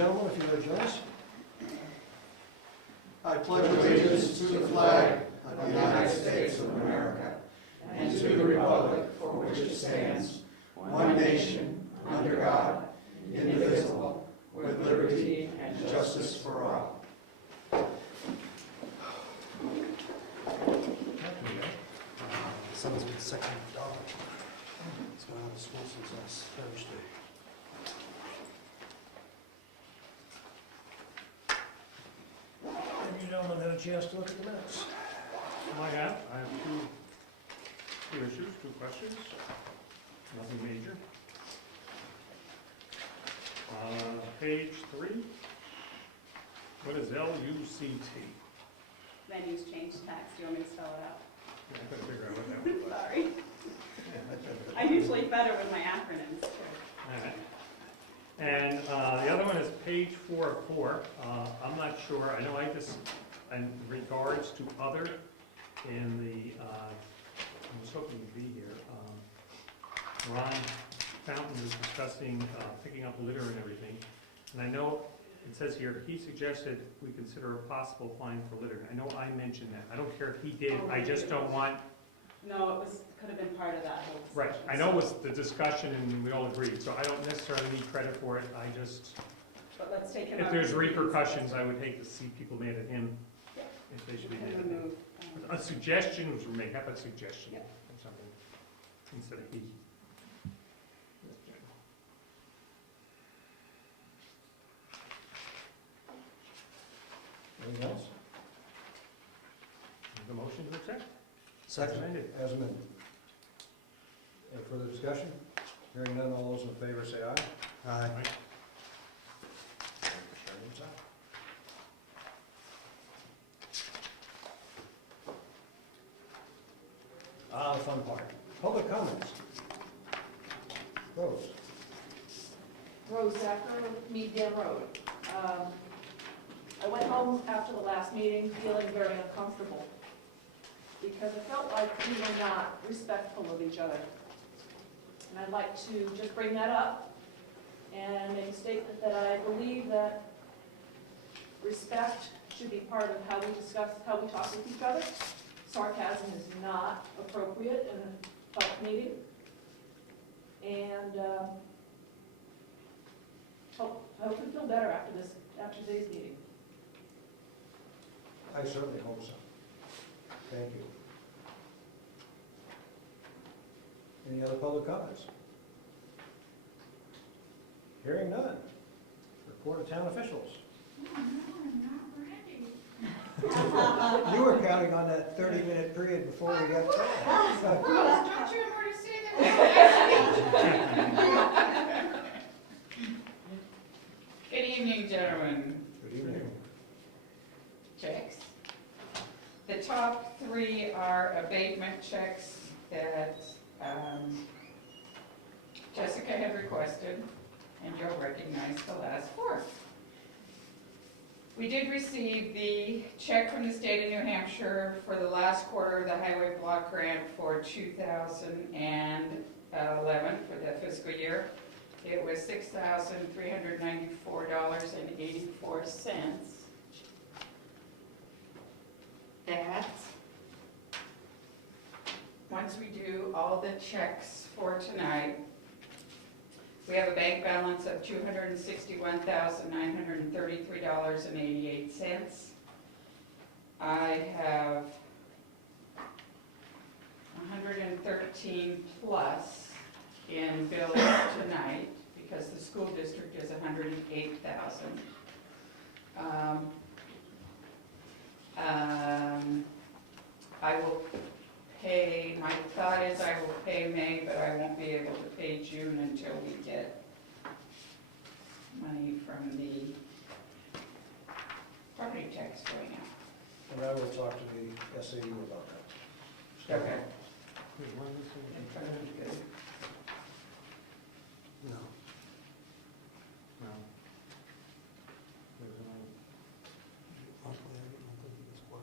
gentlemen, if you would join us. I pledge allegiance to the flag of the United States of America and to the republic for which it stands, one nation, under God, indivisible, with liberty and justice for all. Son's been sick and dog. He's been out of school since last Thursday. Have you gentlemen had a chance to look at the minutes? I have two issues, two questions, nothing major. Page 3, what is LUCT? Land use change tax, do you want me to spell it out? I couldn't figure out what that was. Sorry. I'm usually better with my acronyms too. All right. And the other one is page 4 of 4. I'm not sure, I know I just, in regards to other, in the, I was hoping you'd be here, Ron Fountain was discussing picking up litter and everything. And I know it says here, he suggested we consider a possible fine for litter. I know I mentioned that. I don't care if he did, I just don't want. No, could have been part of that whole discussion. Right, I know it was the discussion and we all agreed, so I don't necessarily need credit for it, I just, But let's take him if out. there's repercussions, I would hate to see people mad at him, Yeah. if they should We be can mad at him. remove. A suggestion was made, how about suggestion, Yeah. or something, instead of he. Anything else? The motion to accept? Second, Amended. as amended. Any further discussion? Hearing none, all those in favor say aye. Aye. Aye. Chair votes aye. The fun part. Public comments. Rose. Rose Zacher, Mead Dam Road. I went home after the last meeting feeling very uncomfortable because I felt like we were not respectful of each other. And I'd like to just bring that up and make a statement that I believe that respect should be part of how we discuss, how we talk with each other. Sarcasm is not appropriate in a public meeting. And I hope we feel better after today's meeting. I certainly hope so. Thank you. Any other public comments? Hearing none. Report of town officials. I'm not ready. You were counting on that 30-minute period before we got started. Don't you ever say that? Good evening, gentlemen. Good evening. Checks. The top 3 are abatement checks that Jessica had requested, and Joe recognized the last 4. We did receive the check from the state of New Hampshire for the last quarter of the highway block grant for 2011 for the fiscal year. It was $6,394.84. That, once we do all the checks for tonight, we have a bank balance of $261,933.88. I have 113 plus in bills tonight because the school district is 108,000. I will pay, my thought is I will pay May, but I won't be able to pay June until we get money from the property tax going out. And I will talk to the SAU about that. Okay. Wait, why is this so- No. No. There's another-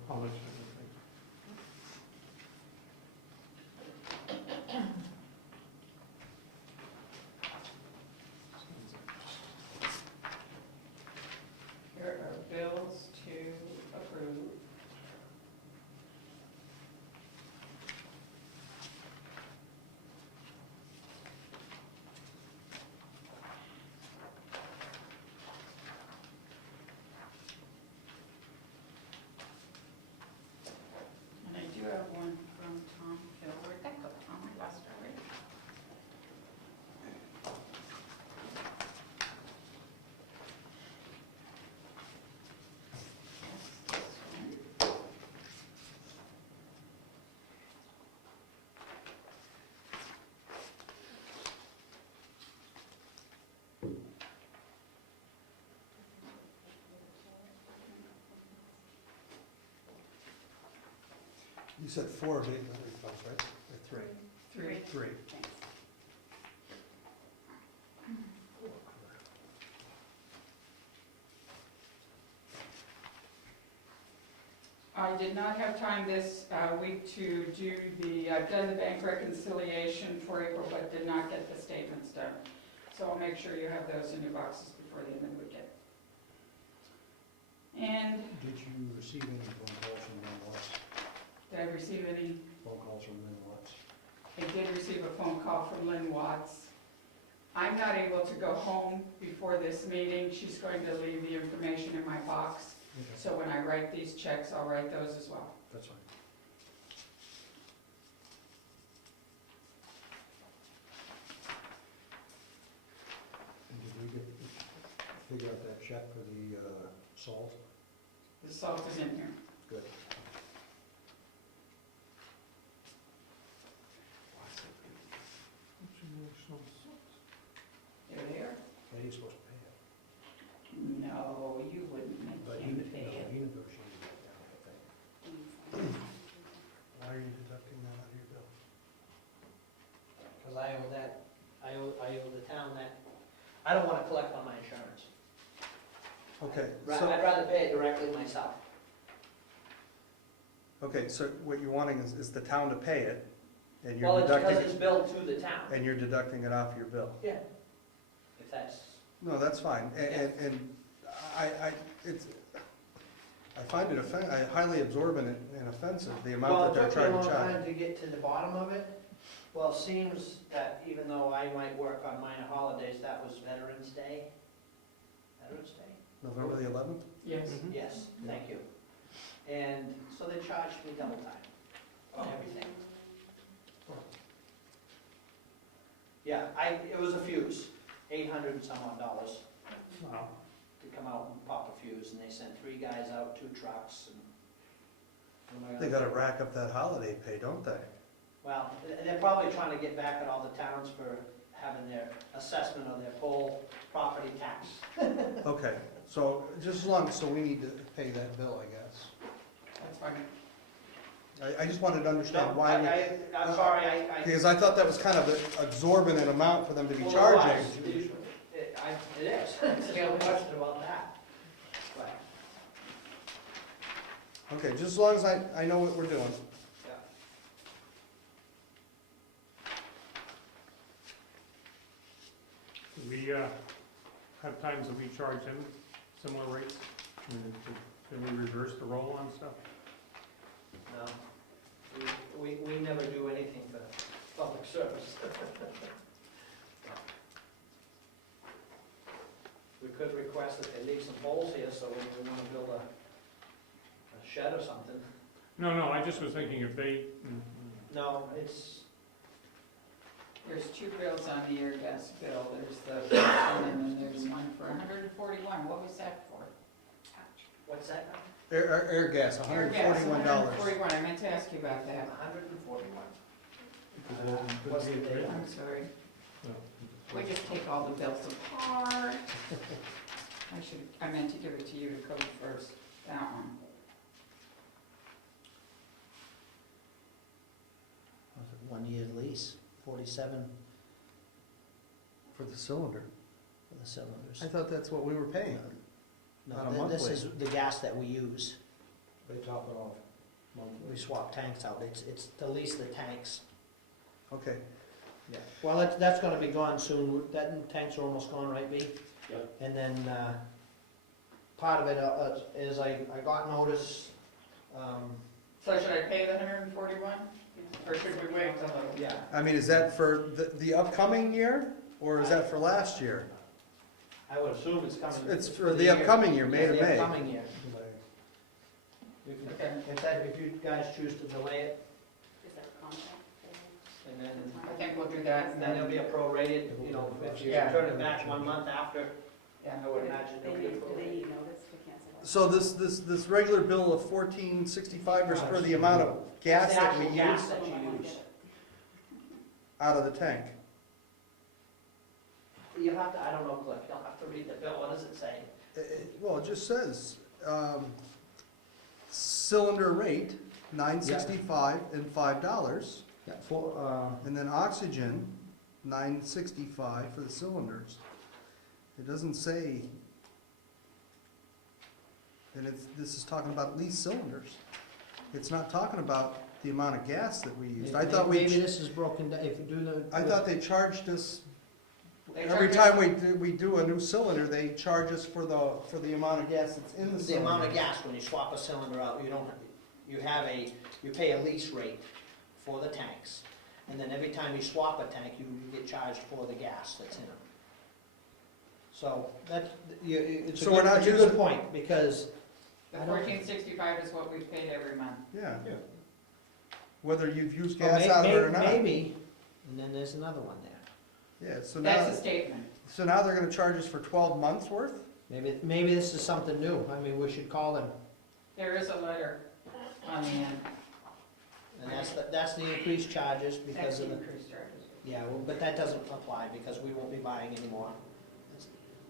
Oh, that's right, okay. You said 4 abatement refunds, right? Or 3? 3. 3. Thanks. I did not have time this week to do I've done the bank reconciliation for April, but did not get the statements done. So I'll make sure you have those in your boxes before the end of the weekend. And Did you receive any phone calls from Lynn Watts? did I receive any? Phone calls from Lynn Watts? I did receive a phone call from Lynn Watts. I'm not able to go home before this meeting. She's going to leave the information in my box. Okay, So when I write these checks, I'll write those as well. that's fine. And did we figure out that check for the salt? The salt is in here. Good. There they are. Are you supposed to pay it? No, you wouldn't make But him pay no, it. he negotiated that down, I think. Why are you deducting that out of your bill? Because I owe that, I owe the town that, I don't wanna collect on my insurance. Okay, I'd rather pay it directly myself. so what you're wanting is the town to pay it, and Well, you're it's because deducting, it's billed to the town. and you're deducting it off your bill. Yeah. If that's, No, that's fine, and I find it highly absorbent and offensive, the well, amount it that took they're me a trying to long charge. time to get to the bottom of it. Well, it seems that even though I might work on minor holidays, that was Veterans Day. Veterans Day? November the 11th? Yes. Mhm. Yes, thank you. And so they charged me double time on everything. Yeah, it was a fuse, 800 and some odd dollars Wow. to come out and pop a fuse, and they sent 3 guys out, 2 trucks, and. what am I They gonna gotta do? rack up that holiday pay, don't they? Well, they're probably trying to get back at all the towns for having their assessment of their whole property tax. Okay, so just as long, so we need to pay that bill, I guess. That's fine. I just wanted to No, understand why, I'm sorry, I. because I thought that was kind of an exorbitant amount for them to be Well, charging. It is, there's no question about that. But, Okay, just as long as I know what we're doing. yeah. We have times that we charge them similar rates. Can we reverse the roll on stuff? No, we never do anything for public service. We could request that they leave some poles here, so when we wanna build a shed or something. No, I just was thinking if they, No, it's, There's 2 bills on the air gas bill. There's the first one, and then there's one for 141. What was that for? what's that now? Air gas, Air gas, $141. 141. I meant to ask you about that. 141. What's the date? I'm sorry. We just take all the bills apart. I meant to give it to you to code first, that one. Was it 1 year's lease, 47 For the cylinder. for the cylinders. I thought that's what we were paying. on a No, this monthly. is the gas that we use. They top it off monthly. We swap tanks out. It's to lease the tanks. Okay, Yeah. Well, that's gonna be gone soon. That tanks are almost gone, right, B? Yep. And then, part of it is I got notice, So should I pay the 141? Or should we wait till the? yeah. I mean, is that for the upcoming year, or is that for last year? I would assume it's coming. It's for the upcoming year, May to Yeah, May. the upcoming year. We can- Okay. if you guys choose to delay it, Is there a contract? and then, I think we'll do that, and then there'll be a prorated, if you Yeah. turn it back 1 month after, Yeah. I would imagine They there'll be a need, do they prorated. need notice to cancel that? So this regular bill of $14.65 is for the amount of gas That's that the we actual use gas that Someone might you wanna use. get it. out of the tank? You'll have to, I don't know, Cliff, you'll have to read the bill. What does it say? Well, it just says, cylinder rate $9.65 and $5. Yeah, for, And then oxygen, $9.65 for the cylinders. It doesn't say, and this is talking about at least cylinders. It's not talking about the amount of gas that we used. I thought Maybe this is broken down, if you do the. I thought they charged us, They every charge time we do a new cylinder, they charge us for the amount of gas that's in the The cylinder. amount of gas, when you swap a cylinder out, you pay a lease rate for the tanks. And then every time you swap a tank, you get charged for the gas that's in it. So it's a So we're not good using- point, because The $14.65 is what we've paid every month. Yeah. Whether you've used Well, gas out of it or not. maybe, and then there's another one there. Yeah, so That's now, a statement. so now they're gonna charge us for 12 months worth? Maybe this is something new. I mean, we should call them. There is a letter on the end. And that's the increased charges That's because the of the, increased charges. yeah, well, but that doesn't apply because we won't be buying anymore.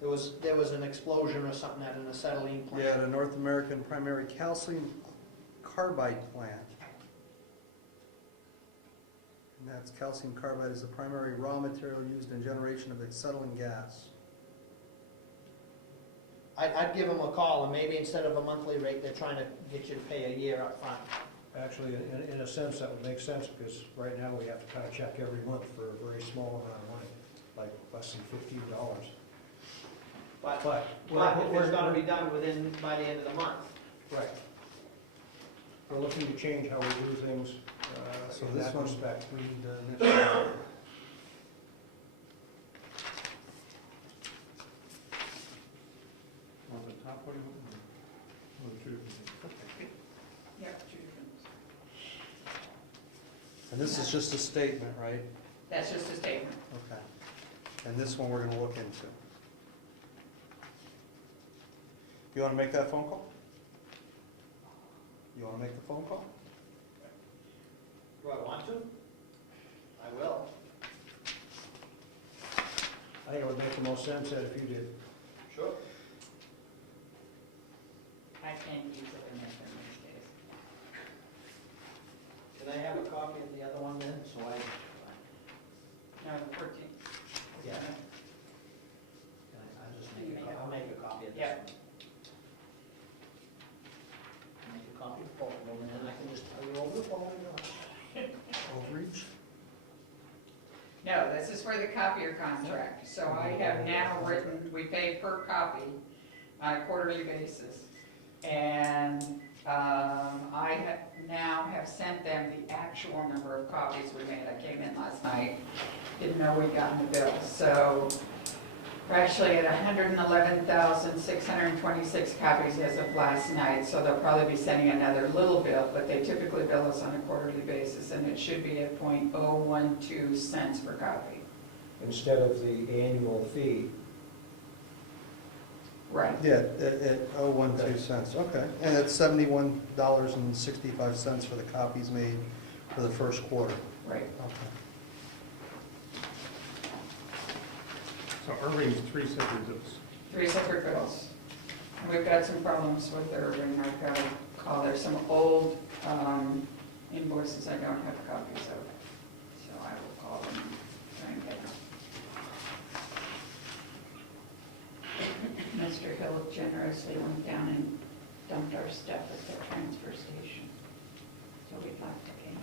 There was an explosion or something at an acetylene plant. Yeah, the North American Primary Calcium Carbide Plant. And that's calcium carbide is the primary raw material used in generation of acetylene gas. I'd give them a call, and maybe instead of a monthly rate, they're trying to get you to pay a year up front. actually, in a sense, that would make sense, because right now we have to kind of check every month for a very small amount of money, like less than $15. But But if it's gonna be done by the end of the month. Right. We're looking to change how we do things So in this that one, respect. we need to initial. On the top, what do you want? Oh, the two different things. Yeah, two different. And this is just a statement, right? That's just a statement. Okay. And this one we're gonna look into. You wanna make that phone call? You wanna make the phone call? Do I want to? I will. I think it would make the most sense that if you did. Sure. I can't use it in this these days. Can I have a copy of the other one then, so I, No, the 14th. yeah. I'll make a copy of this Yeah. one. Make a copy of both of them, and then I can just tell you over the phone. Overreach? No, this is for the copier contract. So I have now written, we pay per copy on a quarterly basis. And I now have sent them the actual number of copies we made. I came in last night, didn't know we'd gotten the bill. So we're actually at 111,626 copies as of last night. So they'll probably be sending another little bill, but they typically bill us on a quarterly basis. And it should be at .012 cents per copy. Instead of the annual fee. Right. Yeah, at 0.12 cents, okay. And it's $71.65 for the copies made for the first quarter. Right. Okay. So Irving's three separate bills. 3 separate bills. And we've got some problems with Irving. I've got to call, there's some old invoices I don't have copies of. So I will call them and try and get them. Mr. Hill generously went down and dumped our stuff at the transfer station. So we'd like to pay him.